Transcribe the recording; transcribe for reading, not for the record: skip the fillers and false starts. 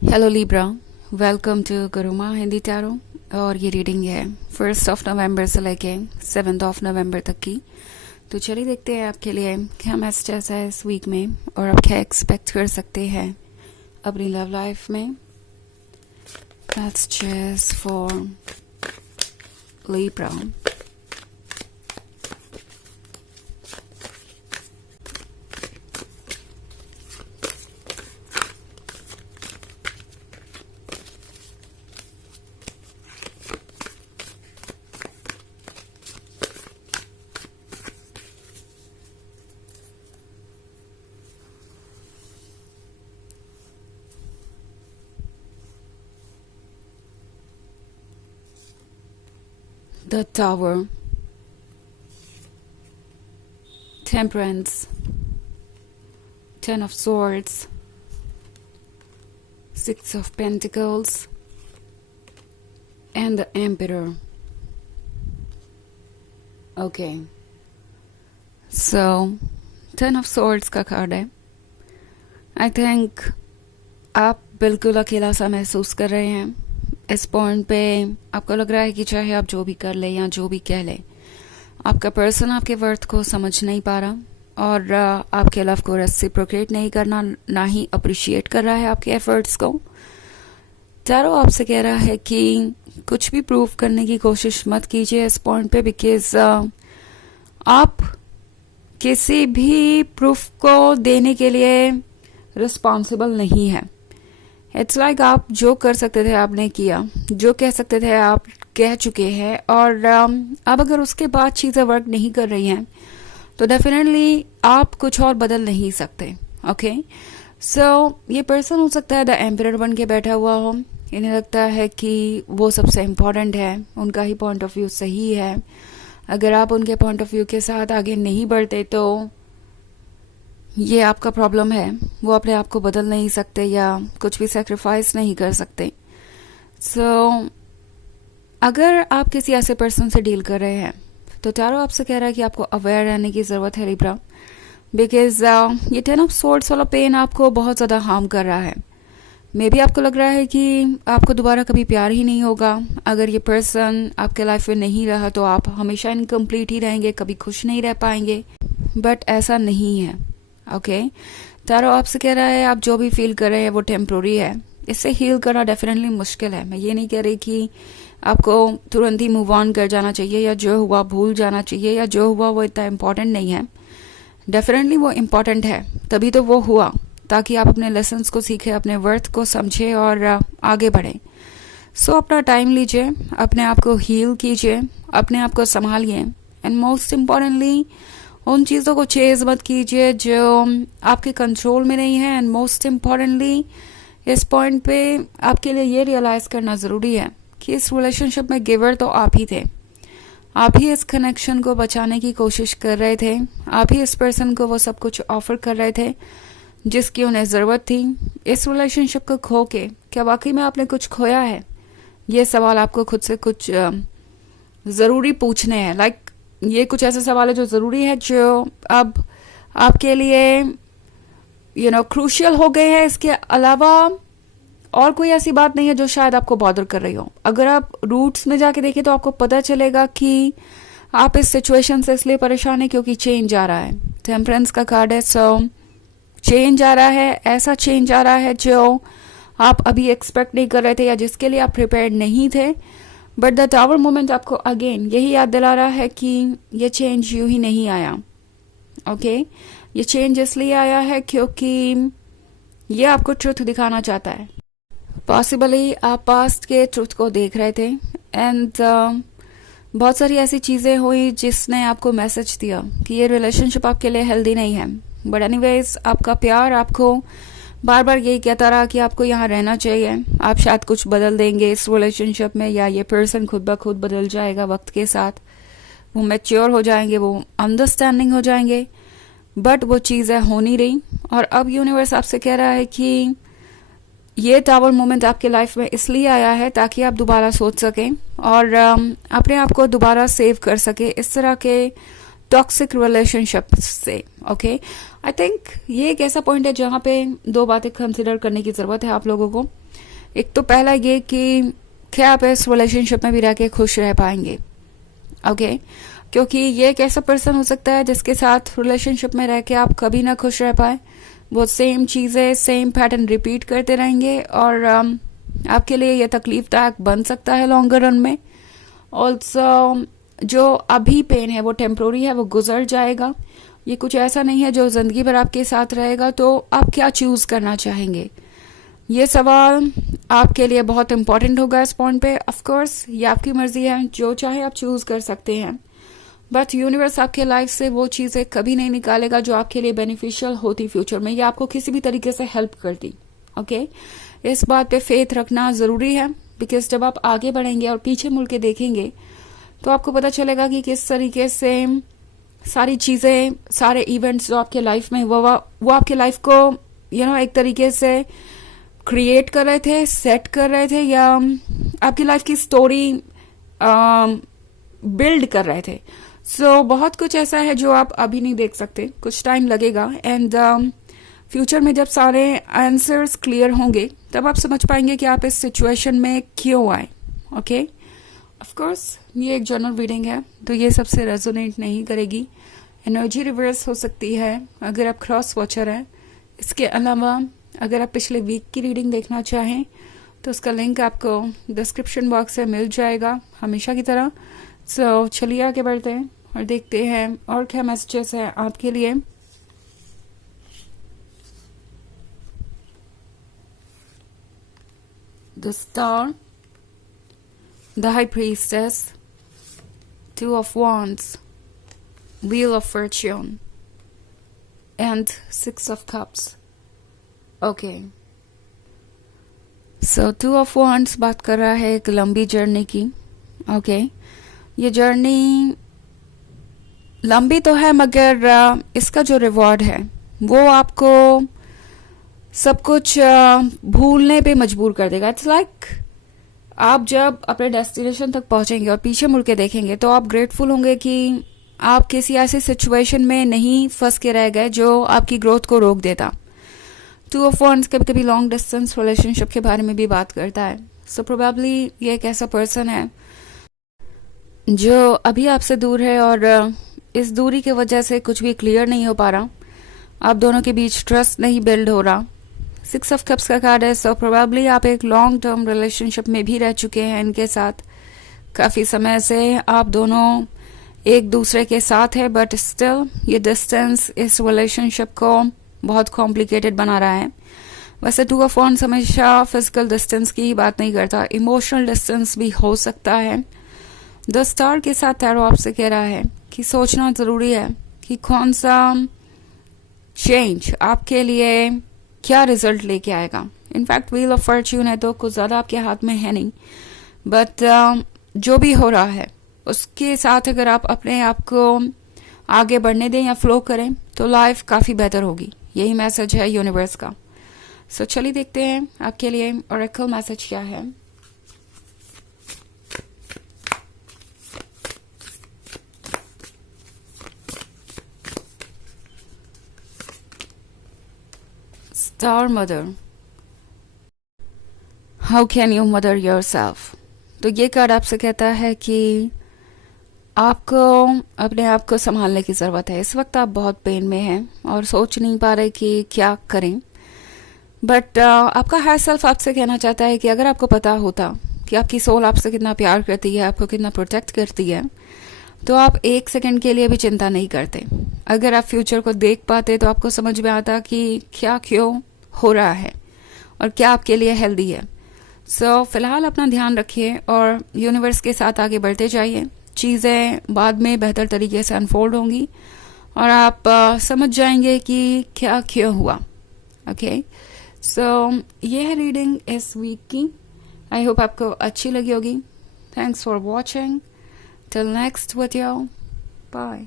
Hello Libra, welcome to Guruma Hindi tarot. और ये reading है 1 नवंबर से लेके 7 नवंबर तक की। तो चलिए देखते हैं आपके लिए क्या मैसेज है इस वीक में और आप क्या एक्सपेक्ट कर सकते हैं अपनी लव लाइफ में। Messages for Libra. The Tower, Temperance, Ten of Swords, Six of Pentacles, and the Emperor. Okay, so Ten of Swords का कार्ड है। I think आप बिल्कुल अकेला सा महसूस कर रहे हैं। इस पॉइंट पे आपको लग रहा है कि चाहे आप जो भी कर ले या जो भी कह ले, आपका पर्सन आपके वर्थ को समझ नहीं पा रहा और आपके लव को रेसिप्रोकेट नहीं करना, ना ही अप्रिशिएट कर रहा है आपके एफर्ट्स को। टैरो आपसे कह रहा है कि कुछ भी प्रूव करने की कोशिश मत कीजिए इस पॉइंट पे, बिकॉज आप किसी भी प्रूफ को देने के लिए रिस्पॉन्सिबल नहीं है। इट्स लाइक आप जो कर सकते थे आपने किया, जो कह सकते थे आप कह चुके हैं, और अब अगर उसके बाद चीज़ें वर्क नहीं कर रही हैं तो डेफिनेटली आप कुछ और बदल नहीं सकते। ओके, सो ये पर्सन हो सकता है द एम्परर बन के बैठा हुआ हो। इन्हें लगता है कि वो सबसे इम्पोर्टेंट है, उनका ही पॉइंट ऑफ व्यू सही है। अगर आप उनके पॉइंट ऑफ व्यू के साथ आगे नहीं बढ़ते तो ये आपका प्रॉब्लम है। वो अपने आप को बदल नहीं सकते या कुछ भी सेक्रीफाइस नहीं कर सकते। सो अगर आप किसी ऐसे पर्सन से डील कर रहे हैं तो टैरो आपसे कह रहा है कि आपको अवेयर रहने की ज़रूरत है लिब्रा, बिकॉज ये 10 ऑफ सोर्ड्स वाला पेन आपको बहुत ज़्यादा हार्म कर रहा है। मे बी आपको लग रहा है कि आपको दोबारा कभी प्यार ही नहीं होगा। अगर ये पर्सन आपके लाइफ में नहीं रहा तो आप हमेशा इनकम्प्लीट ही रहेंगे, कभी खुश नहीं रह पाएंगे। बट ऐसा नहीं है। ओके, टैरो आपसे कह रहा है आप जो भी फील कर रहे हैं वो टेम्प्रोरी है। इससे हील करना डेफिनेटली मुश्किल है। मैं ये नहीं कह रही कि आपको तुरंत ही मूव ऑन कर जाना चाहिए या जो हुआ भूल जाना चाहिए या जो हुआ वो इतना इम्पोर्टेंट नहीं है। डेफिनेटली वो इम्पोर्टेंट है, तभी तो वो हुआ, ताकि आप अपने लेसन्स को सीखें, अपने वर्थ को समझें और आगे बढ़ें। सो अपना टाइम लीजिए, अपने आप को हील कीजिए, अपने आप को संभालिए, एंड मोस्ट इम्पॉर्टेंटली उन चीज़ों को चेज मत कीजिए जो आपके कंट्रोल में नहीं है। एंड मोस्ट इम्पॉर्टेंटली इस पॉइंट पे आपके लिए ये रियलाइज़ करना ज़रूरी है कि इस रिलेशनशिप में गिवर तो आप ही थे। आप ही इस कनेक्शन को बचाने की कोशिश कर रहे थे। आप ही इस पर्सन को वो सब कुछ ऑफर कर रहे थे जिसकी उन्हें ज़रूरत थी। इस रिलेशनशिप को खो के क्या वाकई में आपने कुछ खोया है? ये सवाल आपको खुद से कुछ ज़रूरी पूछने हैं। लाइक ये कुछ ऐसे सवाल है जो ज़रूरी है, जो अब आपके लिए क्रूशियल हो गए हैं। इसके अलावा और कोई ऐसी बात नहीं है जो शायद आपको बॉदर कर रही हो। अगर आप रूट्स में जाके देखें तो आपको पता चलेगा कि आप इस सिचुएशन से इसलिए परेशान है क्योंकि चेंज आ रहा है। टेम्परेंस का कार्ड है। सो चेंज आ रहा है, ऐसा चेंज आ रहा है जो आप अभी एक्सपेक्ट नहीं कर रहे थे या जिसके लिए आप प्रिपेयर्ड नहीं थे। बट द टावर मोमेंट आपको अगेन यही याद दिला रहा है कि ये चेंज यूं ही नहीं आया। ओके, ये चेंज इसलिए आया है क्योंकि ये आपको ट्रुथ दिखाना चाहता है। पॉसिबली आप पास्ट के ट्रुथ को देख रहे थे एंड बहुत सारी ऐसी चीज़ें हुई जिसने आपको मैसेज दिया कि ये रिलेशनशिप आपके लिए हेल्दी नहीं है। बट एनीवेज आपका प्यार आपको बार बार यही कहता रहा कि आपको यहाँ रहना चाहिए। आप शायद कुछ बदल देंगे इस रिलेशनशिप में, या ये पर्सन खुद ब खुद बदल जाएगा वक्त के साथ। वो मैच्योर हो जाएंगे, वो अंडरस्टैंडिंग हो जाएंगे। बट वो चीज़ें हो नहीं रही और अब यूनिवर्स आपसे कह रहा है कि ये टावर मोमेंट आपके लाइफ में इसलिए आया है ताकि आप दोबारा सोच सकें और अपने आप को दोबारा सेव कर सके इस तरह के टॉक्सिक रिलेशनशिप से। ओके, आई थिंक ये एक ऐसा पॉइंट है जहाँ पे दो बातें कंसिडर करने की ज़रूरत है आप लोगों को। एक तो पहला ये कि क्या आप इस रिलेशनशिप में भी रह के खुश रह पाएंगे, ओके क्योंकि ये एक ऐसा पर्सन हो सकता है जिसके साथ रिलेशनशिप में रह के आप कभी ना खुश रह पाए। वो सेम चीज़ें सेम पैटर्न रिपीट करते रहेंगे और आपके लिए ये तकलीफदायक बन सकता है लॉन्गर रन में। ऑल्सो जो अभी पेन है वो टेम्प्रोरी है, वो गुजर जाएगा। ये कुछ ऐसा नहीं है जो ज़िंदगी भर आपके साथ रहेगा। तो आप क्या चूज़ करना चाहेंगे, ये सवाल आपके लिए बहुत इंपॉर्टेंट होगा इस पॉइंट पे। ऑफ कोर्स ये आपकी मर्जी है, जो चाहे आप चूज़ कर सकते हैं, बट यूनिवर्स आपके लाइफ से वो चीज़ें कभी नहीं निकालेगा जो आपके लिए बेनिफिशियल होती फ्यूचर में, या आपको किसी भी तरीके से हेल्प करती। ओके इस बात पे फेथ रखना ज़रूरी है, बिकॉज जब आप आगे बढ़ेंगे और पीछे मुड़ के देखेंगे तो आपको पता चलेगा कि किस तरीके से सारी चीज़ें, सारे इवेंट्स जो आपके लाइफ में वो आपके लाइफ को एक तरीके से क्रिएट कर रहे थे, सेट कर रहे थे, या आपकी लाइफ की स्टोरी बिल्ड कर रहे थे। सो बहुत कुछ ऐसा है जो आप अभी नहीं देख सकते, कुछ टाइम लगेगा। एंड फ्यूचर में जब सारे आंसर्स क्लियर होंगे तब आप समझ पाएंगे कि आप इस सिचुएशन में क्यों आए। ओके ऑफ कोर्स ये एक जनरल रीडिंग है तो ये सबसे रेजोनेट नहीं करेगी। एनर्जी रिवर्स हो सकती है अगर आप क्रॉस वॉचर हैं। इसके अलावा अगर आप पिछले वीक की रीडिंग देखना चाहें तो उसका लिंक आपको डिस्क्रिप्शन बॉक्स में मिल जाएगा हमेशा की तरह। सो चलिए आगे बढ़ते हैं और देखते हैं और क्या मैसेजेस हैं आपके लिए। The star, the high priestess, two of wands, wheel of fortune and six of cups. Okay so two of wands बात कर रहा है एक लंबी जर्नी की। ओके ये जर्नी लंबी तो है मगर इसका जो रिवॉर्ड है वो आपको सब कुछ भूलने पे मजबूर कर देगा। इट्स लाइक आप जब अपने डेस्टिनेशन तक पहुंचेंगे और पीछे मुड़ के देखेंगे तो आप ग्रेटफुल होंगे कि आप किसी ऐसी सिचुएशन में नहीं फंस के रह गए जो आपकी ग्रोथ को रोक देता। टू ऑफ wands कभी कभी लॉन्ग डिस्टेंस रिलेशनशिप के बारे में भी बात करता है। सो प्रोबेबली ये एक ऐसा पर्सन है जो अभी आपसे दूर है और इस दूरी की वजह से कुछ भी क्लियर नहीं हो पा रहा, आप दोनों के बीच ट्रस्ट नहीं बिल्ड हो रहा। सिक्स ऑफ कप्स का कार्ड है। सो प्रोबेबली आप एक लॉन्ग टर्म रिलेशनशिप में भी रह चुके हैं इनके साथ, काफ़ी समय से आप दोनों एक दूसरे के साथ है, बट स्टिल ये डिस्टेंस इस रिलेशनशिप को बहुत कॉम्प्लिकेटेड बना रहा है। वैसे टू ऑफ wands हमेशा फिजिकल डिस्टेंस की ही बात नहीं करता, इमोशनल डिस्टेंस भी हो सकता है। द स्टार के साथ टैरो आपसे कह रहा है कि सोचना ज़रूरी है कि कौन सा चेंज आपके लिए क्या रिजल्ट लेके आएगा। इनफैक्ट व्हील ऑफ फॉर्च्यून है तो कुछ ज़्यादा आपके हाथ में है नहीं, बट जो भी हो रहा है उसके साथ अगर आप अपने आप को आगे बढ़ने दें या फ्लो करें तो लाइफ काफ़ी बेहतर होगी। यही मैसेज है यूनिवर्स का। सो चलिए देखते हैं आपके लिए ओरेकल मैसेज क्या है। Star mother, how can you mother yourself. तो ये कार्ड आपसे कहता है कि आपको अपने आप को संभालने की ज़रूरत है। इस वक्त आप बहुत पेन में हैं और सोच नहीं पा रहे कि क्या करें, बट आपका हायर सेल्फ आपसे कहना चाहता है कि अगर आपको पता होता कि आपकी सोल आपसे कितना प्यार करती है, आपको कितना प्रोटेक्ट करती है, तो आप एक सेकंड के लिए भी चिंता नहीं करते। अगर आप फ्यूचर को देख पाते तो आपको समझ में आता कि क्या क्यों हो रहा है और क्या आपके लिए हेल्दी है। सो फिलहाल अपना ध्यान रखिए और यूनिवर्स के साथ आगे बढ़ते जाइए। चीज़ें बाद में बेहतर तरीके से अनफोल्ड होंगी और आप समझ जाएंगे कि क्या क्यों हुआ। ओके सो ये है रीडिंग इस वीक की। आई होप आपको अच्छी लगी होगी। Thanks for watching. Till next video, bye.